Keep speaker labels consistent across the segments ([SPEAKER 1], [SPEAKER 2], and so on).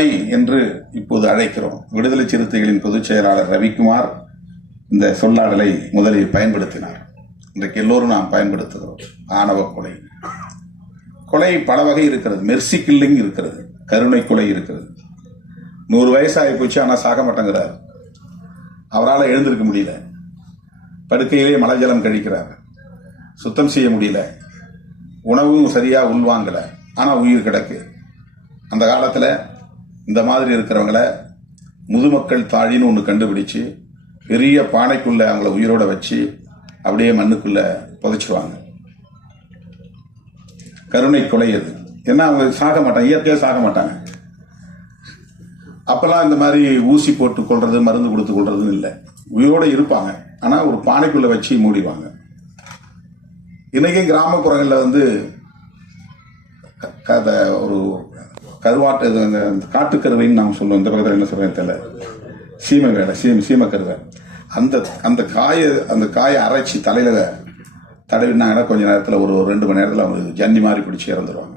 [SPEAKER 1] விடுதலை என்று இப்போது அழைக்கிறோம். விடுதலை சிறுத்தைகளின் பொதுச் செயலாளர் ரவிக்குமார் இந்த சொல்லாடலை முதலில் பயன்படுத்தினார். இன்றைக்கு எல்லோரும் நாம் பயன்படுத்துகிறோம். ஆணவ கொலை. கொலை பல வகை இருக்கிறது. மெர்சி கில்லிங் இருக்கிறது. கருணை கொலை இருக்கிறது. நூறு வயசாகி போச்சு ஆனால் சாக மாட்டேங்கிறார். அவரால் எழுந்திருக்க முடியல. படுக்கையிலே மலஜலம் கழிக்கிறார். சுத்தம் செய்ய முடியல. உணவும் சரியாக உள்வாங்கலை. ஆனால் உயிர் கிடக்கு. அந்த காலத்தில் இந்த மாதிரி இருக்கிறவங்கள முதுமக்கள் தாழின்னு ஒன்று கண்டுபிடிச்சு பெரிய பானைக்குள்ள அவங்கள உயிரோட வச்சு அப்படியே மண்ணுக்குள்ள புதைச்சிருவாங்க. கருணை கொலை அது ஏன்னா அவங்க சாக மாட்டாங்க இயற்கையாக சாக மாட்டாங்க. அப்போல்லாம் இந்த மாதிரி ஊசி போட்டு கொள்வது மருந்து கொடுத்து கொள்றதுன்னு இல்லை. உயிரோடு இருப்பாங்க. ஆனால் ஒரு பானைக்குள்ளே வச்சு மூடிவாங்க இன்றைக்கும் கிராமப்புறங்களில் வந்து கதை ஒரு கருவாட்டு அந்த அந்த காட்டுக்கருவைன்னு நாம் சொல்லுவோம். இந்த பக்கத்தில் என்ன சொல்கிறேன் தெரியல. சீமை வேலை சீம சீமக்கருவை அந்த அந்த காயை அந்த காயை அரைச்சி தலையில் தடவினாங்கன்னா கொஞ்ச நேரத்தில் ஒரு ஒரு ரெண்டு மணி நேரத்தில் அவங்க ஜன்னி மாதிரி பிடிச்சி இறந்துருவாங்க.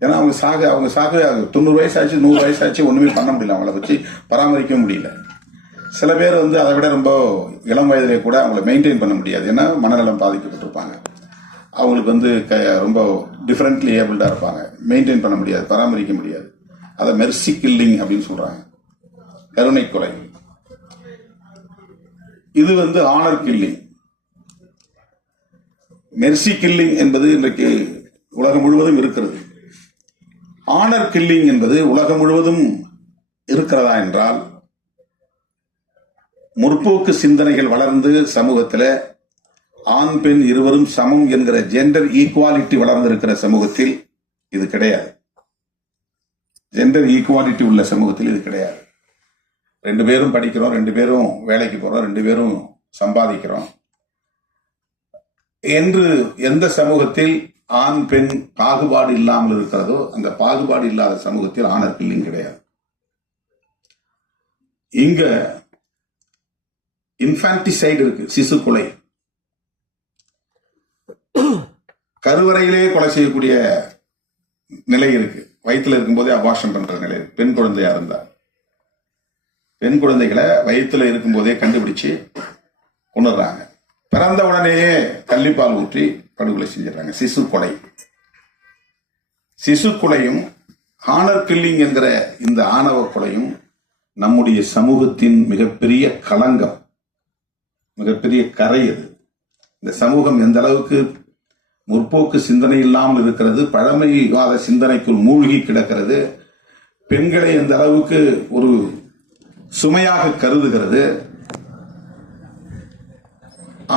[SPEAKER 1] ஏன்னா அவங்க சாக அவங்க சாக தொண்ணூறு வயசாச்சு நூறு வயசாச்சு ஒன்றுமே பண்ண முடியல. அவங்கள வச்சு பராமரிக்க முடியல. சில பேர் வந்து அதை விட ரொம்ப இளம் வயதிலே கூட அவங்கள மெயின்டைன் பண்ண முடியாது. ஏன்னா மனநலம் பாதிக்கப்பட்டிருப்பாங்க. அவங்களுக்கு வந்து க ரொம்ப டிஃப்ரெண்ட்லி ஏபிள்டாக இருப்பாங்க. மெயின்டைன் பண்ண முடியாது பராமரிக்க முடியாது. அதை மெர்சி கில்லிங் அப்படின்னு சொல்கிறாங்க கருணை கொலை. இது வந்து ஆனர் கில்லிங் மெர்சி கில்லிங் என்பது இன்றைக்கு உலகம் முழுவதும் இருக்கிறது. ஆனர் கில்லிங் என்பது உலகம் முழுவதும் இருக்கிறதா என்றால் முற்போக்கு சிந்தனைகள் வளர்ந்து சமூகத்தில் ஆண் பெண் இருவரும் சமம் என்கிற ஜெண்டர் ஈக்குவாலிட்டி வளர்ந்திருக்கிற சமூகத்தில் இது கிடையாது. ஜெண்டர் ஈக்குவாலிட்டி உள்ள சமூகத்தில் இது கிடையாது. ரெண்டு பேரும் படிக்கிறோம் ரெண்டு பேரும் வேலைக்கு போறோம் ரெண்டு பேரும் சம்பாதிக்கிறோம். என்று எந்த சமூகத்தில் ஆண் பெண் பாகுபாடு இல்லாமல் இருக்கிறதோ அந்த பாகுபாடு இல்லாத சமூகத்தில் ஆணர் பில்லிங் கிடையாது. இங்க இன்ஃபான்டிசைடு இருக்கு சிசு கொலை. கருவறையிலே கொலை செய்யக்கூடிய நிலை இருக்கு. வயிற்றுல இருக்கும்போதே அபாஷன் பண்ற நிலை இருக்கு. பெண் குழந்தையா இருந்தா. பெண் குழந்தைகளை வயிற்றுல இருக்கும்போதே கண்டுபிடிச்சு கொண்டுடுறாங்க பிறந்த உடனேயே கள்ளிப்பால் ஊற்றி படுகொலை செஞ்சிடறாங்க. சிசு கொலை. சிசு கொலையும் ஆனர் கில்லிங் என்கிற இந்த ஆணவ கொலையும் நம்முடைய சமூகத்தின் மிகப்பெரிய களங்கம். மிகப்பெரிய கரை அது. இந்த சமூகம் எந்த அளவுக்கு முற்போக்கு சிந்தனை இல்லாமல் இருக்கிறது பழமைவாத சிந்தனைக்குள் மூழ்கி கிடக்கிறது. பெண்களை எந்த அளவுக்கு ஒரு சுமையாக கருதுகிறது.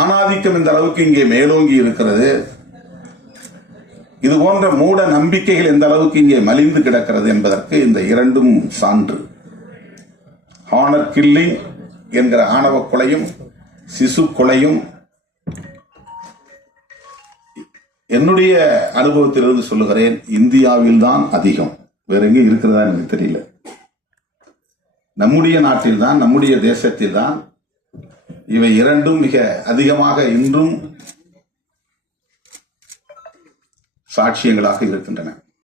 [SPEAKER 1] ஆணாதிக்கம் இந்த அளவுக்கு இங்கே மேலோங்கி இருக்கிறது. இது போன்ற மூட நம்பிக்கைகள் எந்த அளவுக்கு இங்கே மலிந்து கிடக்கிறது என்பதற்கு இந்த இரண்டும் சான்று. ஹானர் கில்லிங் என்கிற ஆணவ கொலையும் சிசு கொலையும் என்னுடைய அனுபவத்திலிருந்து சொல்லுகிறேன் இந்தியாவில் தான் அதிகம். வேற எங்கே இருக்கிறதா எனக்கு தெரியல. நம்முடைய நாட்டில் தான் நம்முடைய தேசத்தில் தான் இவை இரண்டும் மிக அதிகமாக இன்றும் சாட்சியங்களாக இருக்கின்றன.